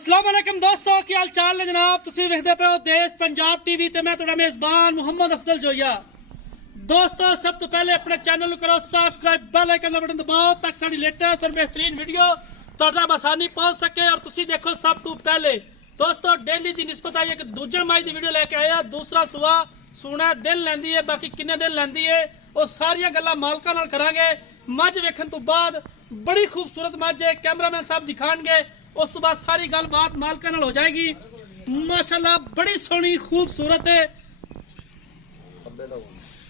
अस्सलाम वालेकुम दोस्तों, की हाल चाल ने जनाब। तुसीं वेखदे पे हो देश पंजाब टीवी ते मैं तुहाडा मेजबान मुहम्मद अफजल जोया। दोस्तों सब तो पहले अपने चैनल करो सब्सक्राइब, बेल आइकन का बटन दबाओ ताकि साडी लेटेस्ट और बेहतरीन वीडियो तुहाडे आसानी पहुंच सके और तुसीं देखो सब तो पहले। दोस्तों डेली की निस्बत आई एक दूजे माई की वीडियो लेके आया। दूसरा सुआ सुना दिन लैंदी है, बाकी किन्ने दिन लैंदी है वो सारियां गल्लां मालकां नाल करांगे। मझ वेखण तो बाद बड़ी खूबसूरत मझ है, कैमरामैन साहब दिखाएंगे। उस तो बाद सारी गलबात मालकां नाल हो जाएगी। माशाल्लाह बड़ी सोहनी खूबसूरत है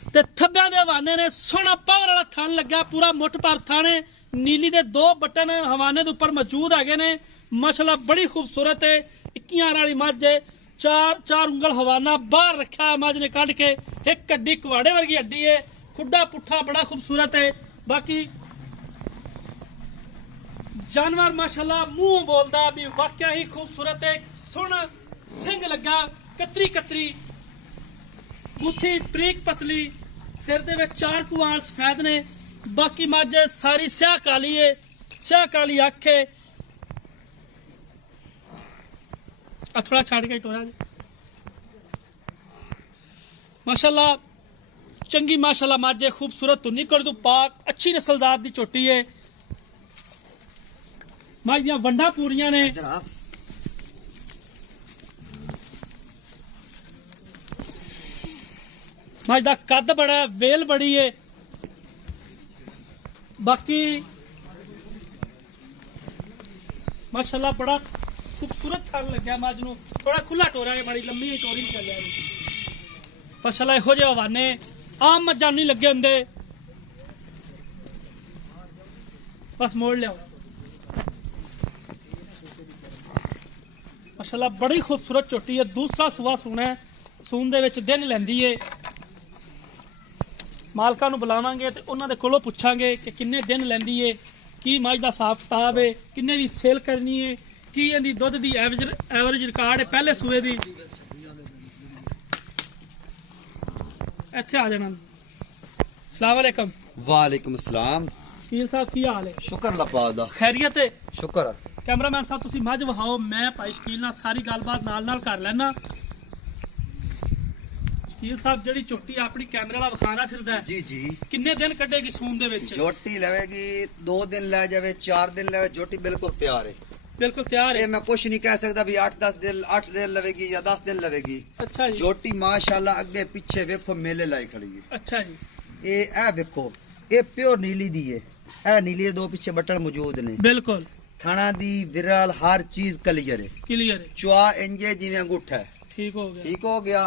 ते थब्बे दे हवाने ने सोहना पावर वाला थन लग्या, पूरा मुठ भर थाने नीली दे दो बटन हवाने दे उपर मौजूद है ने। माशाल्लाह बड़ी खूबसूरत है। 21 वाली मझ है, चार उंगल हवाना बाहर रखा है मझ ने कढ़ के। एक कड्डी कुआड़े वर्गी हड्डी है, खुड्डा पुट्ठा बड़ा खूबसूरत है। बाकी जानवर माशाल्लाह मुंह बोलदा भी वाकया ही खूबसूरत है। सोहना सिंग लगा, कतरी कतरी मुट्ठी बरीक पतली, सिर दे विच 4 कुआल सफेद ने। बाकी मझ सारी स्याह काली है, स्याह काली अख है। थोड़ा छाड़ के टोया माशाल्लाह चंगी माशाल्लाह मझ है, खूबसूरत धुनी कर दू पाक, अच्छी नस्लदार दी चोटी है। मझ दियां वंडा पूरियां ने। मझ दा कद बड़ा है, वेल बड़ी है। बाकी माशाल्लाह बड़ा खूबसूरत थन लग्या मझ नूं। थोड़ा खुला टोरा है, बड़ी लंबी टोरी चल रही माशाल्लाह। इहो जिहे हवाने आम मझां नहीं लगे हुंदे। बस मोड़ लिया माशाल्लाह बड़ी खूबसूरत चोटी है। दूसरा सुआ सूना है, सून दे विच दिन लैंदी है। मालकां नूं बुलावांगे ते उन्हां दे कोलों पुछांगे कि किन्ने दिन लैंदी है, की मझ दा हिसाब किताब है, किन्ने दी सेल करनी है, की इहदी दुध दी एवरेज रिकॉर्ड है पहले सूए दी। इत्थे आ जाना। अस्सलाम वालेकुम। वालेकुम सलाम। कील साहब की हाल है? शुक्र लपा दा। खैरियत है? शुक्र। कैमरामैन साहब तुसी मझ वहाओ, मैं भाई शकील नाल सारी गलबात नाल नाल कर लेना। शकील साहब जड़ी चोटी अपनी कैमरे वाला विखाना फिरदा है, जी जी, किन्ने दिन कड्डेगी सून दे विच? जोटी लवेगी 2 दिन ले जावे, 4 दिन लवे, जोटी बिल्कुल तैयार है। बिल्कुल तैयार है। मैं कुछ नहीं कह सकता भी 8 दिन लवेगी या 10 दिन लवेगी। अच्छा जी। जोटी माशाल्लाह अगे पीछे वेखो मेले लाई खड़ी है। अच्छा जी। ए वेखो, ये प्योर नीली दी है। ए नीली दे 2 पीछे बटन मौजूद ने। बिल्कुल थाना दी विरल हर चीज क्लियर है। क्लियर है। चुआ इंजे जिवें अंगूठा है। ठीक हो गया। ठीक हो गया।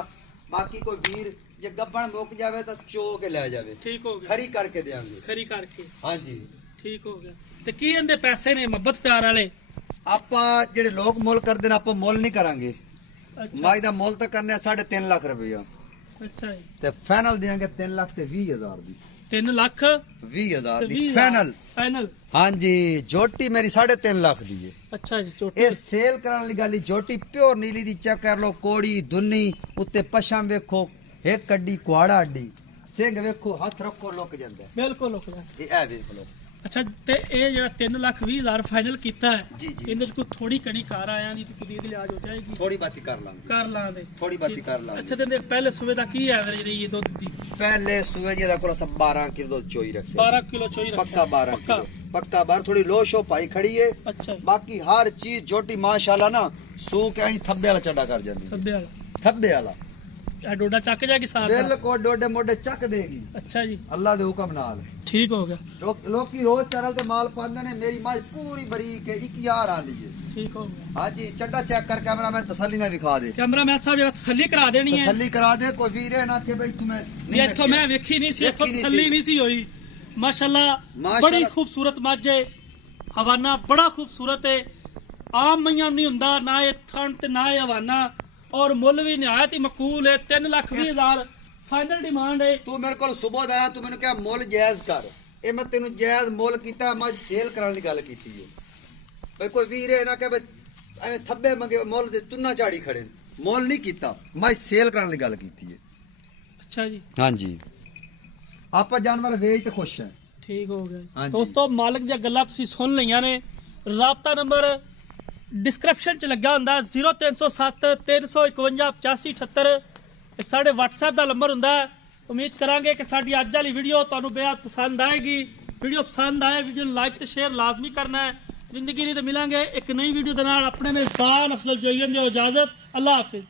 बाकी कोई वीर जे गब्बन मुक जावे तो चो के ले जावे। ठीक हो गया। खरी करके देंगे। खरी करके। हाँ जी। ठीक हो गया। ते की इहदे पैसे ने मोहब्बत प्यार वाले? ਆਪਾਂ ਜਿਹੜੇ ਲੋਕ ਮੁੱਲ ਕਰਦੇ ਨੇ ਆਪਾਂ ਮੁੱਲ ਨਹੀਂ ਕਰਾਂਗੇ। अच्छा ਮਾਈ ਦਾ ਮੁੱਲ ਤਾਂ ਕਰਨੇ 3.5 ਲੱਖ ਰੁਪਇਆ अच्छा जी। ਤੇ ਫਾਈਨਲ ਦੇਾਂਗੇ 3 ਲੱਖ ਤੇ 20,000 ਦੀ। 3 ਲੱਖ 20,000 ਦੀ 20,000 ਫਾਈਨਲ। फाइनल। ਹਾਂਜੀ ਜੋਟੀ ਮੇਰੀ 3.5 ਲੱਖ ਦੀ ਹੈ। अच्छा जी। चोटी ਇਹ ਸੇਲ ਕਰਨ ਵਾਲੀ ਗੱਲ ਹੀ, ਜੋਟੀ ਪਿਓਰ ਨੀਲੀ ਦੀ ਚੈੱਕ ਕਰ ਲਓ। ਕੋੜੀ ਦੁੰਨੀ ਉੱਤੇ ਪਛਾਂ ਵੇਖੋ, ਇੱਕ ਕੱਡੀ ਕੁਆੜਾ ਅੱਡੀ, ਸਿੰਘ ਵੇਖੋ, ਹੱਥ ਰੱਖੋ ਲੁੱਕ ਜਾਂਦਾ। बिल्कुल लुक गया। ਇਹ ਵੇਖ ਲਓ। अच्छा ते ये जेड़ा 3,20,000 फाइनल कीता है, जी जी। इहदे च कोई थोड़ी कणी कार आया नहीं तो कुदी इलाज हो जाएगी? थोड़ी बात कर लांगे। कर लांगे। थोड़ी बात कर लांगे। अच्छा ते पहले सुबह दा की एवरेज रही है दुध दी? पहले सुबह जी को 12 किलो चोई रखे। 12 किलो चोई रखा। पक्का 12 किलो पक्का। बार थोड़ी लो शो पाई खड़ी है। अच्छा। बाकी हर चीज जोटी माशाल्लाह ना सू के आई थब्बे वाला चढ़ा कर जाती। थब्बे वाला। थब्बे वाला डोडा चक जाएगी साथ? बिल्कुल डोडे मोडे चक देगी। अच्छा जी। अल्लाह दे हुक्म नाल। ठीक हो गया। लोकी रोज चरल ते माल पांदे ने। मेरी मझ पूरी बरीक है, 21 वाली है। ठीक हो गया। हां जी। चड्डा चेक कर, कैमरामैन तसल्ली ना दिखा दे। कैमरामैन साहब जरा तसल्ली करा देनी है। तसल्ली करा दे, कोई वीरे ना के भाई तुम्हें ये इथों मैं वेखी नहीं सी, इथों तसल्ली नहीं सी होई। माशाल्लाह बड़ी खूबसूरत मझ है, हवाना बड़ा खूबसूरत है। आम मईयां नहीं हुंदा ना ये थन ते ना ये हवाना, और मुल भी निहायत ही मकबूल है। 3,20,000 फाइनल डिमांड है। तू मेरे को सुबह आया, तू मैंने क्या मुल जायज कर। ये मैं तेन जायज मुल किया, मैं सेल कराने की गल की है। भाई कोई वीर है ना कि भाई थब्बे मंगे मुल तुन्ना झाड़ी खड़े, मुल नहीं किया, मैं सेल कराने की गल की है। अच्छा जी। हाँ जी। आप जानवर वेच तो खुश हैं। ठीक हो गया। हाँ जी। दोस्तों मालिक दी गल्लां तुसीं सुन लईयां ने। राबता नंबर ਡਿਸਕ੍ਰਿਪਸ਼ਨ 'ਚ ਲੱਗਾ ਹੁੰਦਾ 0307 351 8578 ਇਹ ਸਾਡੇ WhatsApp ਦਾ ਨੰਬਰ ਹੁੰਦਾ ਹੈ। ਉਮੀਦ ਕਰਾਂਗੇ ਕਿ ਸਾਡੀ ਅੱਜ ਵਾਲੀ ਵੀਡੀਓ ਤੁਹਾਨੂੰ ਬੇहद ਪਸੰਦ ਆਏਗੀ। ਵੀਡੀਓ ਪਸੰਦ ਆਏ ਵੀਡੀਓ ਨੂੰ ਲਾਈਕ ਤੇ ਸ਼ੇਅਰ ਲਾਜ਼ਮੀ ਕਰਨਾ ਹੈ। ਜ਼ਿੰਦਗੀ ਨਹੀਂ ਤਾਂ ਮਿਲਾਂਗੇ ਇੱਕ ਨਈ ਵੀਡੀਓ ਦੇ ਨਾਲ। ਆਪਣੇ ਮੇਜ਼ਬਾਨ ਅਫਜ਼ਲ ਜੋਈਆ ਦੀ ਇਜਾਜ਼ਤ। ਅੱਲਾਹ ਹਾਫਿਜ਼।